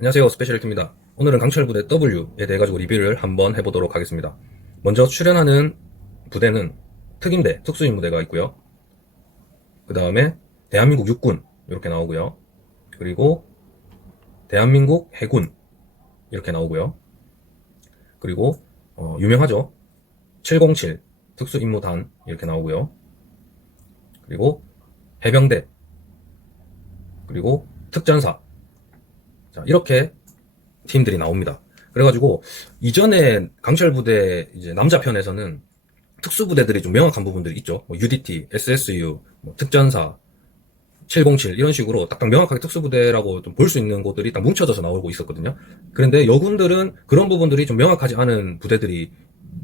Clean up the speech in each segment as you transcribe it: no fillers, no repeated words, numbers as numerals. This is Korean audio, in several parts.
안녕하세요. 스페셜리트입니다. 오늘은 강철부대 W에 대해 가지고 리뷰를 한번 해보도록 하겠습니다. 먼저 출연하는 부대는 특임대, 특수임무대가 있고요. 그 다음에 대한민국 육군 이렇게 나오고요. 그리고 대한민국 해군 이렇게 나오고요. 그리고 유명하죠. 707 특수임무단 이렇게 나오고요. 그리고 해병대, 그리고 특전사, 자, 이렇게 팀들이 나옵니다. 그래가지고 이전에 강철부대 이제 남자 편에서는 특수부대들이 좀 명확한 부분들이 있죠. 뭐 UDT, SSU, 뭐 특전사, 707 이런 식으로 딱딱 명확하게 특수부대라고 좀 볼 수 있는 곳들이 딱 뭉쳐져서 나오고 있었거든요. 그런데 여군들은 그런 부분들이 좀 명확하지 않은 부대들이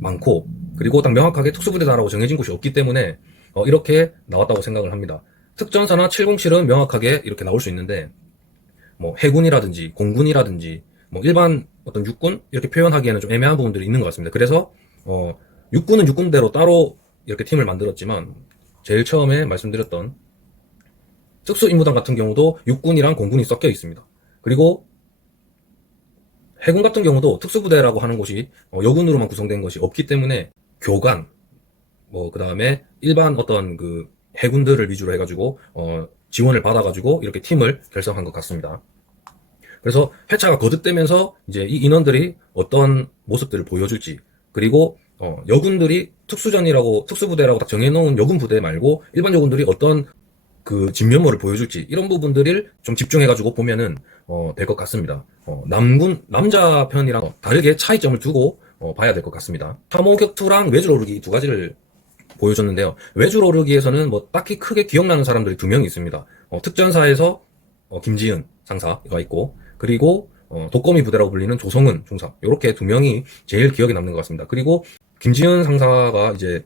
많고, 그리고 딱 명확하게 특수부대다라고 정해진 곳이 없기 때문에 이렇게 나왔다고 생각을 합니다. 특전사나 707은 명확하게 이렇게 나올 수 있는데, 뭐 해군이라든지 공군이라든지 뭐 일반 어떤 육군 이렇게 표현하기에는 좀 애매한 부분들이 있는 것 같습니다. 그래서 육군은 육군대로 따로 이렇게 팀을 만들었지만, 제일 처음에 말씀드렸던 특수임무단 같은 경우도 육군이랑 공군이 섞여 있습니다. 그리고 해군 같은 경우도 특수부대라고 하는 곳이 여군으로만 구성된 것이 없기 때문에 교관, 뭐 그 다음에 일반 어떤 그 해군들을 위주로 해가지고 지원을 받아가지고 이렇게 팀을 결성한 것 같습니다. 그래서 회차가 거듭되면서 이제 이 인원들이 어떤 모습들을 보여줄지, 그리고 여군들이 특수부대라고 딱 정해놓은 여군 부대 말고 일반 여군들이 어떤 그 진면모를 보여줄지, 이런 부분들을 좀 집중해가지고 보면은 될 것 같습니다. 남자 편이랑 다르게 차이점을 두고 봐야 될 것 같습니다. 참호격투랑 외줄 오르기 두 가지를 보여줬는데요. 외줄 오르기에서는 뭐 딱히 크게 기억나는 사람들이 두 명이 있습니다. 특전사에서 김지은 상사가 있고, 그리고 독거미 부대라고 불리는 조성은 중사, 이렇게 두 명이 제일 기억에 남는 것 같습니다. 그리고 김지은 상사가 이제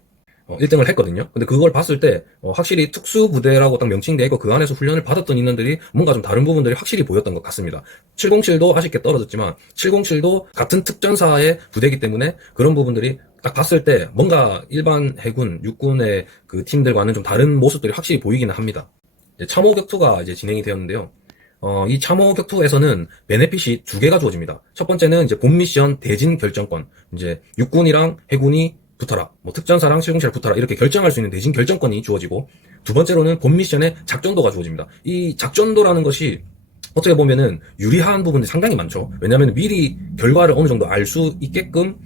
1등을 했거든요. 근데 그걸 봤을 때 확실히 특수부대라고 딱 명칭되어 있고 그 안에서 훈련을 받았던 인원들이 뭔가 좀 다른 부분들이 확실히 보였던 것 같습니다. 707도 아쉽게 떨어졌지만 707도 같은 특전사의 부대이기 때문에 그런 부분들이 딱 봤을 때 뭔가 일반 해군, 육군의 그 팀들과는 좀 다른 모습들이 확실히 보이기는 합니다. 참호격투가 이제 진행이 되었는데요. 이 참호격투에서는 베네핏이 두 개가 주어집니다. 첫 번째는 이제 본 미션 대진 결정권, 이제 육군이랑 해군이 붙어라, 뭐 특전사랑 707 붙어라, 이렇게 결정할 수 있는 대진 결정권이 주어지고, 두 번째로는 본 미션의 작전도가 주어집니다. 이 작전도라는 것이 어떻게 보면은 유리한 부분이 상당히 많죠. 왜냐하면 미리 결과를 어느 정도 알 수 있게끔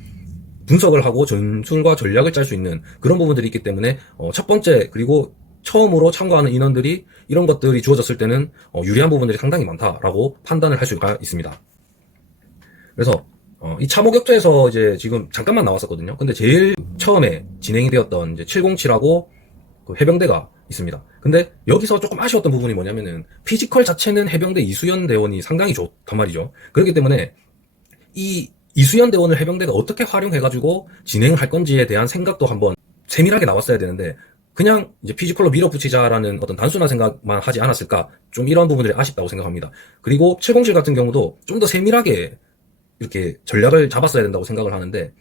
분석을 하고 전술과 전략을 짤 수 있는 그런 부분들이 있기 때문에 첫 번째, 그리고 처음으로 참가하는 인원들이 이런 것들이 주어졌을 때는 유리한 부분들이 상당히 많다라고 판단을 할 수가 있습니다. 그래서 이 참호격투에서 이제 지금 잠깐만 나왔었거든요. 근데 제일 처음에 진행이 되었던 이제 707하고 그 해병대가 있습니다. 근데 여기서 조금 아쉬웠던 부분이 뭐냐면은 피지컬 자체는 해병대 이수연 대원이 상당히 좋단 말이죠. 그렇기 때문에 이 이수연 대원을 해병대가 어떻게 활용해가지고 진행을 할 건지에 대한 생각도 한번 세밀하게 나왔어야 되는데, 그냥 이제 피지컬로 밀어붙이자라는 어떤 단순한 생각만 하지 않았을까, 좀 이런 부분들이 아쉽다고 생각합니다. 그리고 707 같은 경우도 좀 더 세밀하게 이렇게 전략을 잡았어야 된다고 생각을 하는데,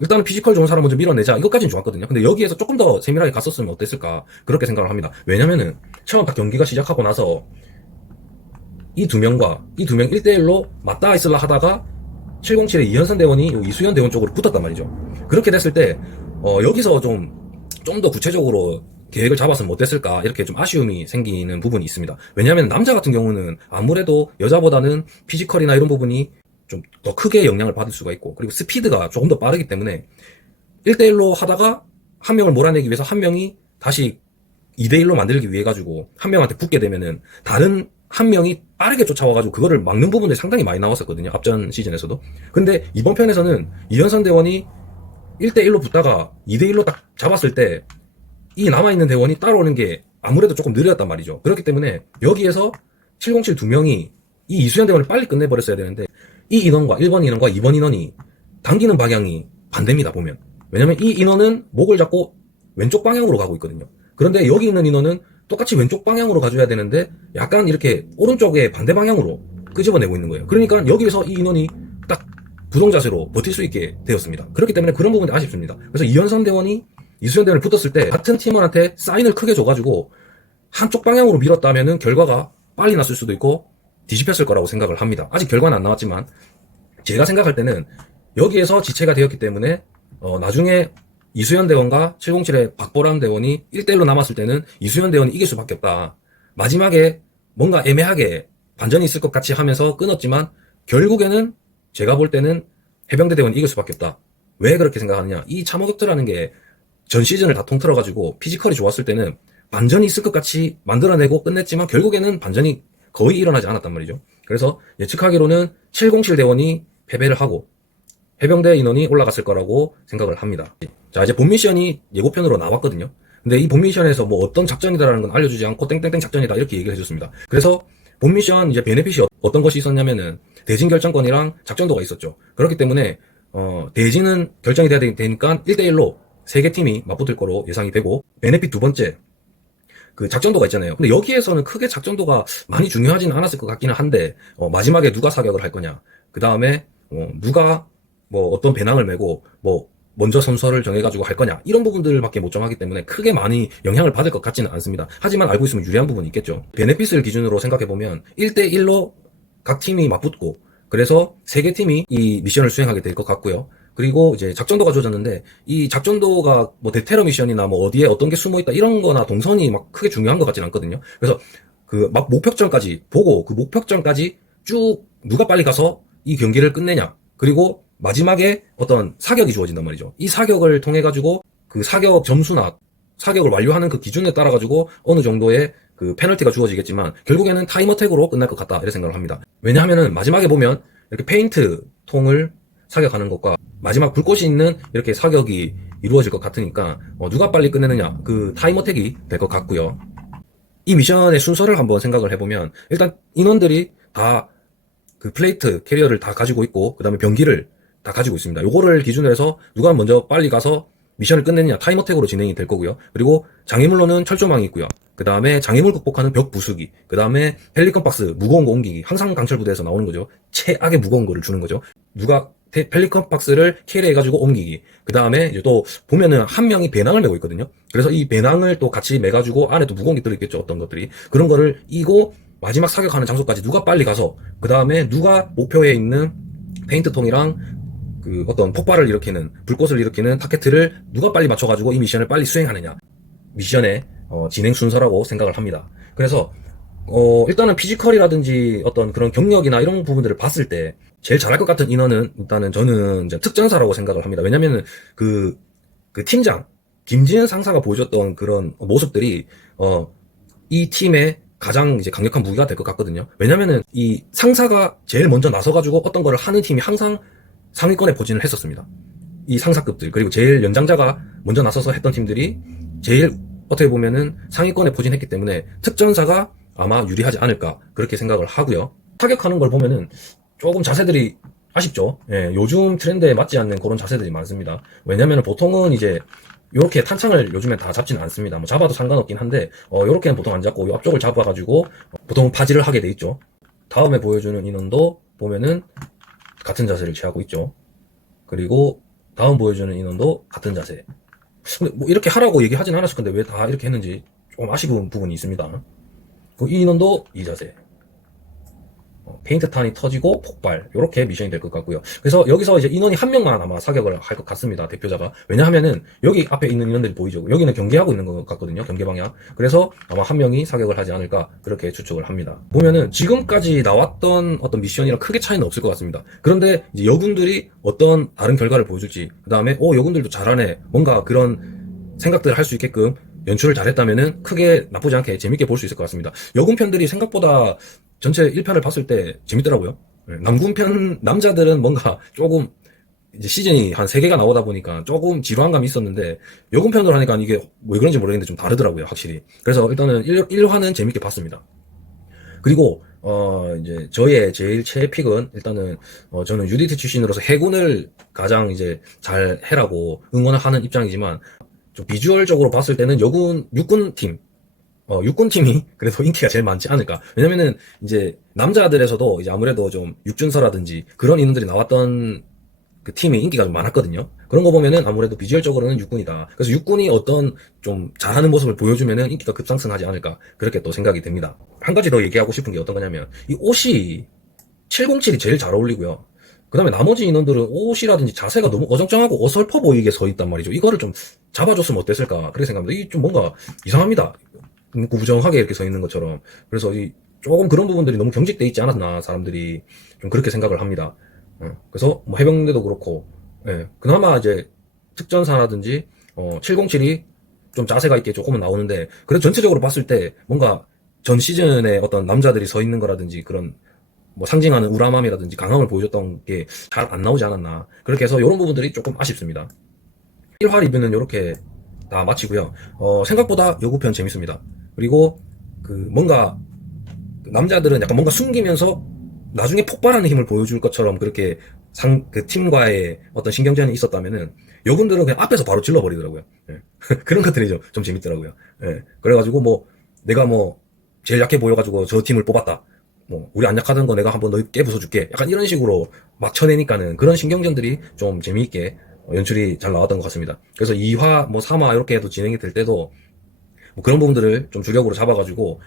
일단은 피지컬 좋은 사람 먼저 밀어내자, 이것까지는 좋았거든요. 근데 여기에서 조금 더 세밀하게 갔었으면 어땠을까, 그렇게 생각을 합니다. 왜냐면은 처음 딱 경기가 시작하고 나서 이 두 명 1대1로 맞닿아 있으려 하다가 707의 이현선 대원이 이수연 대원 쪽으로 붙었단 말이죠. 그렇게 됐을 때 여기서 좀 더 구체적으로 계획을 잡았으면 어땠을까, 이렇게 좀 아쉬움이 생기는 부분이 있습니다. 왜냐하면 남자 같은 경우는 아무래도 여자보다는 피지컬이나 이런 부분이 좀 더 크게 영향을 받을 수가 있고, 그리고 스피드가 조금 더 빠르기 때문에 1대1로 하다가 한 명을 몰아내기 위해서 한 명이 다시 2대1로 만들기 위해 가지고 한 명한테 붙게 되면은 다른 한 명이 빠르게 쫓아와가지고 그거를 막는 부분들이 상당히 많이 나왔었거든요. 앞전 시즌에서도. 근데 이번 편에서는 이현선 대원이 1대1로 붙다가 2대1로 딱 잡았을 때 이 남아있는 대원이 따라오는 게 아무래도 조금 느렸단 말이죠. 그렇기 때문에 여기에서 707 두 명이 이 이수연 대원을 빨리 끝내버렸어야 되는데, 이 인원과 1번 인원과 2번 인원이 당기는 방향이 반대입니다, 보면. 왜냐면 이 인원은 목을 잡고 왼쪽 방향으로 가고 있거든요. 그런데 여기 있는 인원은 똑같이 왼쪽 방향으로 가줘야 되는데 약간 이렇게 오른쪽에 반대 방향으로 끄집어내고 있는 거예요. 그러니까 여기에서 이 인원이 딱 부동자세로 버틸 수 있게 되었습니다. 그렇기 때문에 그런 부분이 아쉽습니다. 그래서 이현선 대원이 이수연 대원을 붙었을 때 같은 팀원한테 사인을 크게 줘가지고 한쪽 방향으로 밀었다면은 결과가 빨리 났을 수도 있고, 뒤집혔을 거라고 생각을 합니다. 아직 결과는 안 나왔지만 제가 생각할 때는 여기에서 지체가 되었기 때문에 나중에 이수연 대원과 707의 박보람 대원이 1대1로 남았을 때는 이수연 대원이 이길 수밖에 없다. 마지막에 뭔가 애매하게 반전이 있을 것 같이 하면서 끊었지만 결국에는 제가 볼 때는 해병대 대원이 이길 수밖에 없다. 왜 그렇게 생각하느냐? 이 참호격투라는 게 전 시즌을 다 통틀어가지고 피지컬이 좋았을 때는 반전이 있을 것 같이 만들어내고 끝냈지만 결국에는 반전이 거의 일어나지 않았단 말이죠. 그래서 예측하기로는 707 대원이 패배를 하고 해병대 인원이 올라갔을 거라고 생각을 합니다. 자, 이제 본 미션이 예고편으로 나왔거든요. 근데 이 본 미션에서 뭐 어떤 작전이다라는 건 알려주지 않고 땡땡땡 작전이다 이렇게 얘기를 해줬습니다. 그래서 본 미션 이제 베네핏이 어떤 것이 있었냐면은 대진 결정권이랑 작전도가 있었죠. 그렇기 때문에 대진은 결정이 돼야 되니까 1대1로 세 개 팀이 맞붙을 거로 예상이 되고 베네핏 두 번째 그 작전도가 있잖아요. 근데 여기에서는 크게 작전도가 많이 중요하지는 않았을 것 같기는 한데 마지막에 누가 사격을 할 거냐, 그 다음에 누가 뭐 어떤 배낭을 메고 뭐 먼저 선서를 정해가지고 할 거냐 이런 부분들밖에 못 정하기 때문에 크게 많이 영향을 받을 것 같지는 않습니다. 하지만 알고 있으면 유리한 부분이 있겠죠. 베네핏을 기준으로 생각해보면 1대1로 각 팀이 맞붙고 그래서 세 개 팀이 이 미션을 수행하게 될 것 같고요. 그리고 이제 작전도가 조졌는데 이 작전도가 뭐 대테러 미션이나 뭐 어디에 어떤 게 숨어 있다 이런 거나 동선이 막 크게 중요한 것 같지는 않거든요. 그래서 그 막 목표점까지 보고 그 목표점까지 쭉 누가 빨리 가서 이 경기를 끝내냐, 그리고 마지막에 어떤 사격이 주어진단 말이죠. 이 사격을 통해 가지고 그 사격 점수나 사격을 완료하는 그 기준에 따라 가지고 어느 정도의 그 페널티가 주어지겠지만 결국에는 타임어택으로 끝날 것 같다 이렇게 생각을 합니다. 왜냐하면은 마지막에 보면 이렇게 페인트 통을 사격하는 것과 마지막 불꽃이 있는 이렇게 사격이 이루어질 것 같으니까 누가 빨리 끝내느냐 그 타임어택이 될 것 같고요. 이 미션의 순서를 한번 생각을 해보면 일단 인원들이 다 그 플레이트 캐리어를 다 가지고 있고 그 다음에 병기를 다 가지고 있습니다. 요거를 기준으로 해서 누가 먼저 빨리 가서 미션을 끝내느냐 타임어택으로 진행이 될 거고요. 그리고 장애물로는 철조망이 있고요. 그 다음에 장애물 극복하는 벽 부수기, 그 다음에 펠리컨 박스 무거운 거 옮기기, 항상 강철 부대에서 나오는 거죠. 최악의 무거운 거를 주는 거죠. 누가 펠리컨 박스를 캐리해가지고 옮기기. 그 다음에 이제 또 보면은 한 명이 배낭을 메고 있거든요. 그래서 이 배낭을 또 같이 메가지고 안에 또 무거운 게 들어있겠죠. 어떤 것들이. 그런 거를 이고 마지막 사격하는 장소까지 누가 빨리 가서 그 다음에 누가 목표에 있는 페인트통이랑 그 어떤 폭발을 일으키는 불꽃을 일으키는 타켓을 누가 빨리 맞춰가지고 이 미션을 빨리 수행하느냐. 미션의 진행 순서라고 생각을 합니다. 그래서 일단은 피지컬이라든지 어떤 그런 경력이나 이런 부분들을 봤을 때 제일 잘할 것 같은 인원은 일단은 저는 이제 특전사라고 생각을 합니다. 왜냐면은 그 팀장 김지은 상사가 보여줬던 그런 모습들이 이 팀의 가장 이제 강력한 무기가 될 것 같거든요. 왜냐면은 이 상사가 제일 먼저 나서가지고 어떤 거를 하는 팀이 항상 상위권에 포진을 했었습니다. 이 상사급들 그리고 제일 연장자가 먼저 나서서 했던 팀들이 제일 어떻게 보면은 상위권에 포진했기 때문에 특전사가 아마 유리하지 않을까 그렇게 생각을 하고요. 타격하는 걸 보면은 조금 자세들이 아쉽죠. 예, 요즘 트렌드에 맞지 않는 그런 자세들이 많습니다. 왜냐면은 보통은 이제 요렇게 탄창을 요즘엔 다 잡지는 않습니다. 뭐 잡아도 상관없긴 한데 요렇게는 보통 안 잡고 요 앞쪽을 잡아가지고 보통 파지를 하게 돼 있죠. 다음에 보여주는 인원도 보면은 같은 자세를 취하고 있죠. 그리고 다음 보여주는 인원도 같은 자세. 근데 뭐 이렇게 하라고 얘기하진 않았을 건데 왜 다 이렇게 했는지 조금 아쉬운 부분이 있습니다. 이 인원도 이 자세. 페인트탄이 터지고 폭발 요렇게 미션이 될 것 같고요. 그래서 여기서 이제 인원이 한 명만 아마 사격을 할 것 같습니다. 대표자가. 왜냐하면은 여기 앞에 있는 인원들이 보이죠. 여기는 경계하고 있는 것 같거든요. 경계 방향. 그래서 아마 한 명이 사격을 하지 않을까 그렇게 추측을 합니다. 보면은 지금까지 나왔던 어떤 미션이랑 크게 차이는 없을 것 같습니다. 그런데 이제 여군들이 어떤 다른 결과를 보여줄지, 그 다음에 여군들도 잘하네 뭔가 그런 생각들을 할 수 있게끔 연출을 잘했다면은 크게 나쁘지 않게 재밌게 볼 수 있을 것 같습니다. 여군편들이 생각보다 전체 1편을 봤을 때 재밌더라고요. 남군편 남자들은 뭔가 조금 이제 시즌이 한 3개가 나오다 보니까 조금 지루한 감이 있었는데 여군편으로 하니까 이게 왜 그런지 모르겠는데 좀 다르더라고요, 확실히. 그래서 일단은 1화는 재밌게 봤습니다. 그리고 이제 저의 제일 최애 픽은 일단은 저는 UDT 출신으로서 해군을 가장 이제 잘 해라고 응원을 하는 입장이지만 좀 비주얼적으로 봤을 때는 육군팀이 그래도 인기가 제일 많지 않을까. 왜냐면은 이제 남자들에서도 이제 아무래도 좀 육준서라든지 그런 인원들이 나왔던 그 팀이 인기가 좀 많았거든요. 그런 거 보면은 아무래도 비주얼적으로는 육군이다. 그래서 육군이 어떤 좀 잘하는 모습을 보여주면은 인기가 급상승하지 않을까. 그렇게 또 생각이 됩니다. 한 가지 더 얘기하고 싶은 게 어떤 거냐면, 이 옷이 707이 제일 잘 어울리고요. 그 다음에 나머지 인원들은 옷이라든지 자세가 너무 어정쩡하고 어설퍼 보이게 서 있단 말이죠. 이거를 좀 잡아줬으면 어땠을까. 그렇게 생각합니다. 이게 좀 뭔가 이상합니다. 구부정하게 이렇게 서 있는 것처럼. 그래서 조금 그런 부분들이 너무 경직돼 있지 않았나, 사람들이. 좀 그렇게 생각을 합니다. 그래서 뭐 해병대도 그렇고, 예, 그나마 이제 특전사라든지 707이 좀 자세가 있게 조금은 나오는데, 그래도 전체적으로 봤을 때 뭔가 전 시즌에 어떤 남자들이 서 있는 거라든지 그런 뭐 상징하는 우람함이라든지 강함을 보여줬던 게 잘 안 나오지 않았나. 그렇게 해서 이런 부분들이 조금 아쉽습니다. 1화 리뷰는 이렇게 다 마치고요. 생각보다 여고편 재밌습니다. 그리고 그 뭔가 남자들은 약간 뭔가 숨기면서 나중에 폭발하는 힘을 보여줄 것처럼 그렇게 그 팀과의 어떤 신경전이 있었다면은 여군들은 그냥 앞에서 바로 질러버리더라고요. 예. 그런 것들이 좀 재밌더라고요. 예. 그래가지고 뭐 내가 뭐 제일 약해 보여가지고 저 팀을 뽑았다. 뭐 우리 안 약하던 거 내가 한번 너 깨부숴줄게. 약간 이런 식으로 막 쳐내니까는 그런 신경전들이 좀 재미있게 연출이 잘 나왔던 것 같습니다. 그래서 2화 뭐 3화 이렇게 해도 진행이 될 때도 뭐 그런 부분들을 좀 주력으로 잡아가지고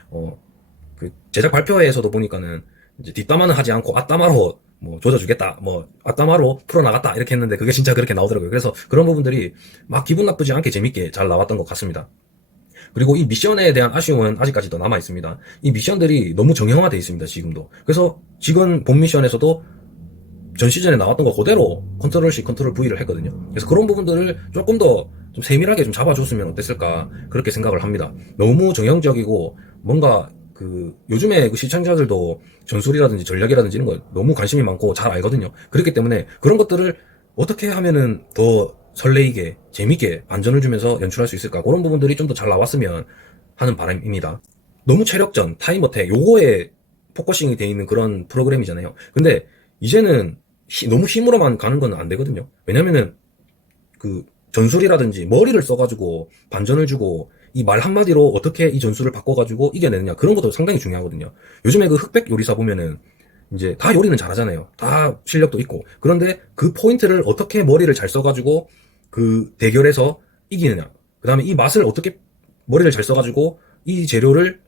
그 제작 발표회에서도 보니까는 이제 뒷담화는 하지 않고 앞담화로 뭐 조져주겠다, 뭐 앞담화로 풀어나갔다 이렇게 했는데 그게 진짜 그렇게 나오더라고요. 그래서 그런 부분들이 막 기분 나쁘지 않게 재밌게 잘 나왔던 것 같습니다. 그리고 이 미션에 대한 아쉬움은 아직까지도 남아 있습니다. 이 미션들이 너무 정형화되어 있습니다, 지금도. 그래서 지금 본 미션에서도 전 시즌에 나왔던 거 그대로 컨트롤 C, 컨트롤 V를 했거든요. 그래서 그런 부분들을 조금 더 좀 세밀하게 좀 잡아줬으면 어땠을까 그렇게 생각을 합니다. 너무 정형적이고 뭔가 그 요즘에 그 시청자들도 전술이라든지 전략이라든지 이런 거 너무 관심이 많고 잘 알거든요. 그렇기 때문에 그런 것들을 어떻게 하면은 더 설레이게 재밌게 반전을 주면서 연출할 수 있을까, 그런 부분들이 좀 더 잘 나왔으면 하는 바람입니다. 너무 체력전, 타임어택 요거에 포커싱이 돼 있는 그런 프로그램이잖아요. 근데 이제는 너무 힘으로만 가는 건 안 되거든요. 왜냐면은 그 전술이라든지 머리를 써가지고 반전을 주고 이 말 한마디로 어떻게 이 전술을 바꿔가지고 이겨내느냐, 그런 것도 상당히 중요하거든요. 요즘에 그 흑백 요리사 보면은 이제 다 요리는 잘하잖아요. 다 실력도 있고. 그런데 그 포인트를 어떻게 머리를 잘 써가지고 그 대결에서 이기느냐. 그 다음에 이 맛을 어떻게 머리를 잘 써가지고 이 재료를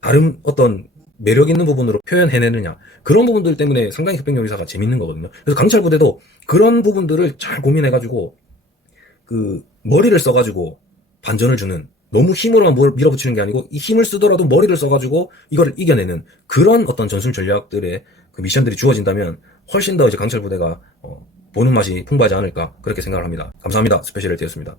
다른 어떤 매력 있는 부분으로 표현해내느냐. 그런 부분들 때문에 상당히 흑백 요리사가 재밌는 거거든요. 그래서 강철 부대도 그런 부분들을 잘 고민해가지고 그 머리를 써가지고 반전을 주는, 너무 힘으로만 밀어붙이는 게 아니고 이 힘을 쓰더라도 머리를 써가지고 이거를 이겨내는 그런 어떤 전술 전략들의 그 미션들이 주어진다면 훨씬 더 이제 강철 부대가 보는 맛이 풍부하지 않을까 그렇게 생각을 합니다. 감사합니다. 스페셜 LT였습니다.